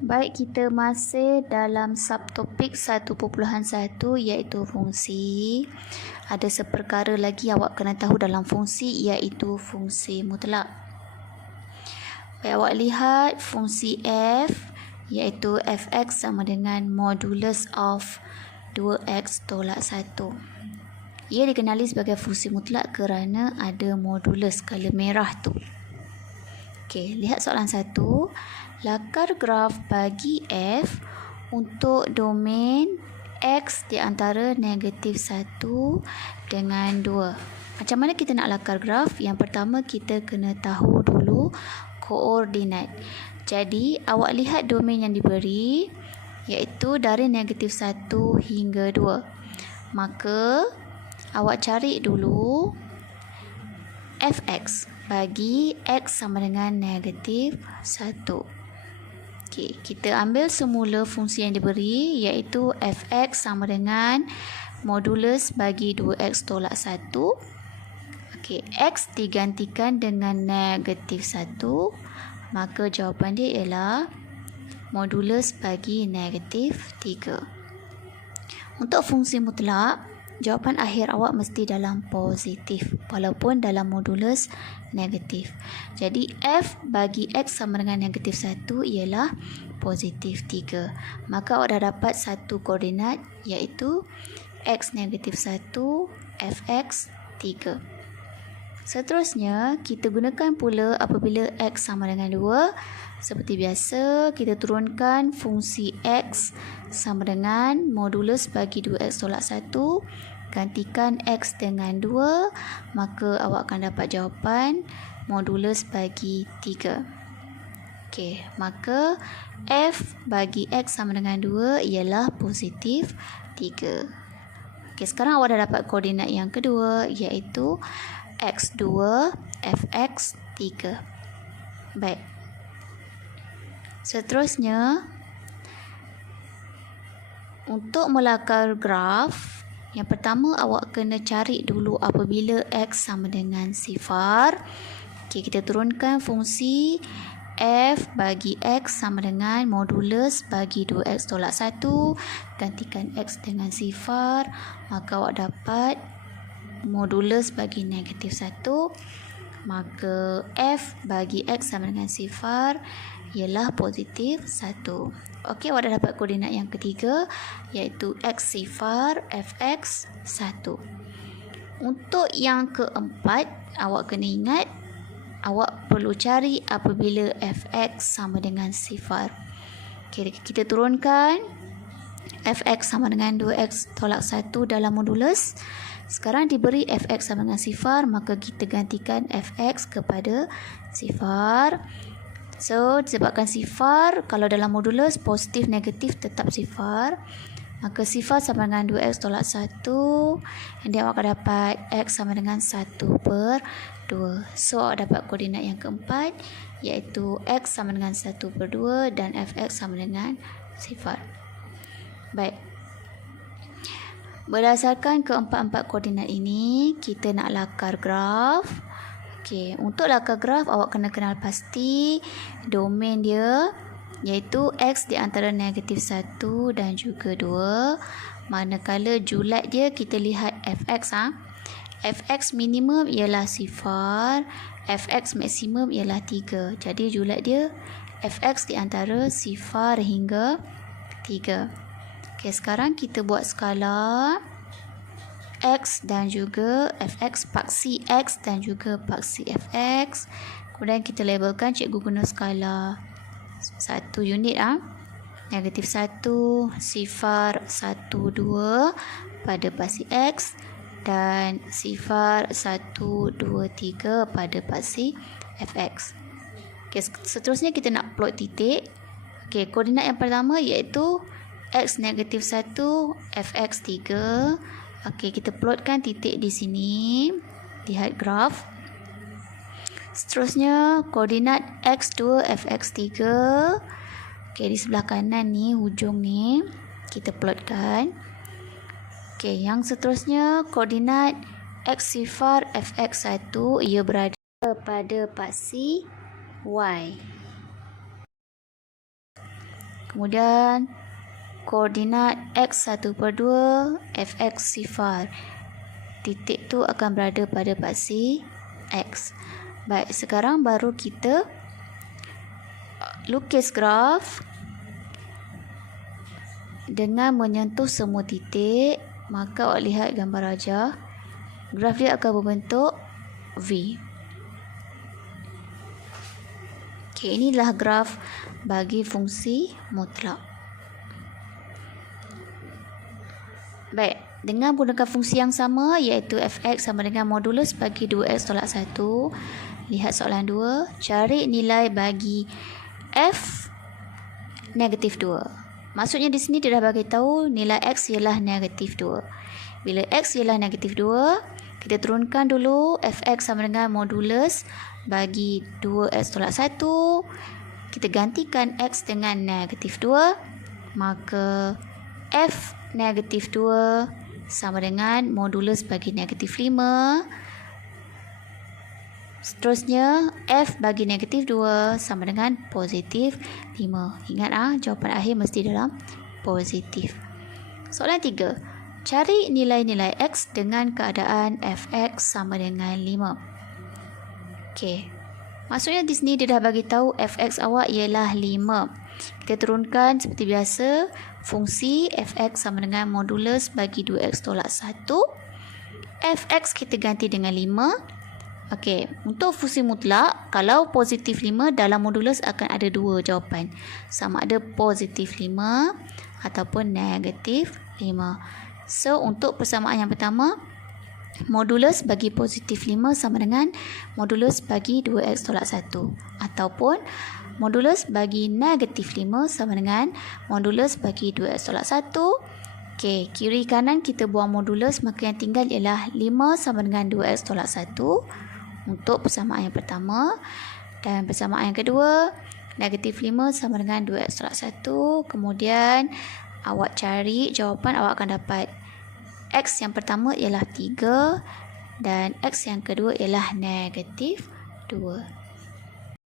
Baik, kita masih dalam subtopik 1.1 iaitu fungsi. Ada seperkara lagi awak kena tahu dalam fungsi iaitu fungsi mutlak. Baik, awak lihat fungsi f iaitu fx sama dengan modulus of 2x tolak 1. Ia dikenali sebagai fungsi mutlak kerana ada modulus skala merah tu. Okey, lihat soalan 1. Lakar graf bagi f untuk domain x di antara negatif 1 dengan 2. Macam mana kita nak lakar graf? Yang pertama kita kena tahu dulu koordinat. Jadi awak lihat domain yang diberi iaitu dari negatif 1 hingga 2. Maka awak cari dulu fx bagi x sama dengan negatif 1. Okey, kita ambil semula fungsi yang diberi iaitu fx sama dengan modulus bagi 2x tolak 1. Okey, x digantikan dengan negatif 1, maka jawapan dia ialah modulus bagi negatif 3. Untuk fungsi mutlak, jawapan akhir awak mesti dalam positif walaupun dalam modulus negatif. Jadi f bagi x sama dengan negatif 1 ialah positif 3. Maka awak dah dapat satu koordinat iaitu x negatif 1 fx 3. Seterusnya, kita gunakan pula apabila x sama dengan 2. Seperti biasa, kita turunkan fungsi x sama dengan modulus bagi 2x tolak 1. Gantikan x dengan 2, maka awak akan dapat jawapan modulus bagi 3. Okey, maka f bagi x sama dengan 2 ialah positif 3. Okey, sekarang awak dah dapat koordinat yang kedua iaitu x2 fx 3. Baik. Seterusnya, untuk melakar graf, yang pertama awak kena cari dulu apabila x sama dengan sifar. Okey, kita turunkan fungsi f bagi x sama dengan modulus bagi 2x tolak 1. Gantikan x dengan sifar, maka awak dapat modulus bagi negatif 1. Maka f bagi x sama dengan sifar ialah positif 1. Okey, awak dah dapat koordinat yang ketiga iaitu x sifar fx 1. Untuk yang keempat, awak kena ingat awak perlu cari apabila fx sama dengan sifar. Okey, kita turunkan fx sama dengan 2x tolak 1 dalam modulus. Sekarang diberi fx sama dengan sifar, maka kita gantikan fx kepada sifar. So, disebabkan sifar, kalau dalam modulus positif negatif tetap sifar, maka sifar sama dengan 2x tolak 1, dan awak akan dapat x sama dengan 1/2. So, awak dapat koordinat yang keempat iaitu x sama dengan 1/2 dan fx sama dengan sifar. Baik. Berdasarkan keempat-empat koordinat ini, kita nak lakar graf. Okey, untuk lakar graf awak kena kenal pasti domain dia iaitu x di antara negatif 1 dan juga 2. Manakala julat dia kita lihat fx fx minimum ialah sifar, fx maksimum ialah 3. Jadi julat dia fx di antara sifar hingga 3. Okey, sekarang kita buat skala x dan juga fx, paksi x dan juga paksi fx. Kemudian kita labelkan, cikgu guna skala 1 unit negatif 1, sifar 1, 2 pada paksi x dan sifar 1, 2, 3 pada paksi fx. Okey, seterusnya kita nak plot titik. Okey, koordinat yang pertama iaitu x negatif 1 fx 3. Okey, kita plotkan titik di sini. Lihat graf. Seterusnya, koordinat x2 fx 3. Okey, di sebelah kanan ni, hujung ni, kita plotkan. Okey, yang seterusnya, koordinat x sifar fx 1, ia berada pada paksi y. Kemudian koordinat x1/2 fx sifar. Titik tu akan berada pada paksi x. Baik, sekarang baru kita lukis graf dengan menyentuh semua titik. Maka awak lihat gambar rajah, graf dia akan berbentuk V. Okey, inilah graf bagi fungsi mutlak. Baik, dengan menggunakan fungsi yang sama iaitu fx sama dengan modulus bagi 2x tolak 1. Lihat soalan 2, cari nilai bagi f negatif 2. Maksudnya di sini dia dah bagi tahu nilai x ialah negatif 2. Bila x ialah negatif 2, kita turunkan dulu fx sama dengan modulus bagi 2x tolak 1. Kita gantikan x dengan negatif 2. Maka f negatif 2 sama dengan modulus bagi negatif 5. Seterusnya, f bagi negatif 2 sama dengan positif 5. Ingat jawapan akhir mesti dalam positif. Soalan 3. Cari nilai-nilai x dengan keadaan fx sama dengan 5. Okey. Maksudnya di sini dia dah bagi tahu fx awak ialah 5. Kita turunkan seperti biasa. Fungsi fx sama dengan modulus bagi 2x tolak 1. Fx kita ganti dengan 5. Okey, untuk fungsi mutlak, kalau positif 5 dalam modulus akan ada dua jawapan. Sama ada positif 5 ataupun negatif 5. So, untuk persamaan yang pertama, modulus bagi positif 5 sama dengan modulus bagi 2x tolak 1. Ataupun modulus bagi negatif 5 sama dengan modulus bagi 2x tolak 1. Okey, kiri kanan kita buang modulus, maka yang tinggal ialah 5 sama dengan 2x tolak 1. Untuk persamaan yang pertama. Dan persamaan yang kedua, negatif 5 sama dengan 2x tolak 1. Kemudian awak cari jawapan, awak akan dapat x yang pertama ialah 3 dan x yang kedua ialah negatif 2.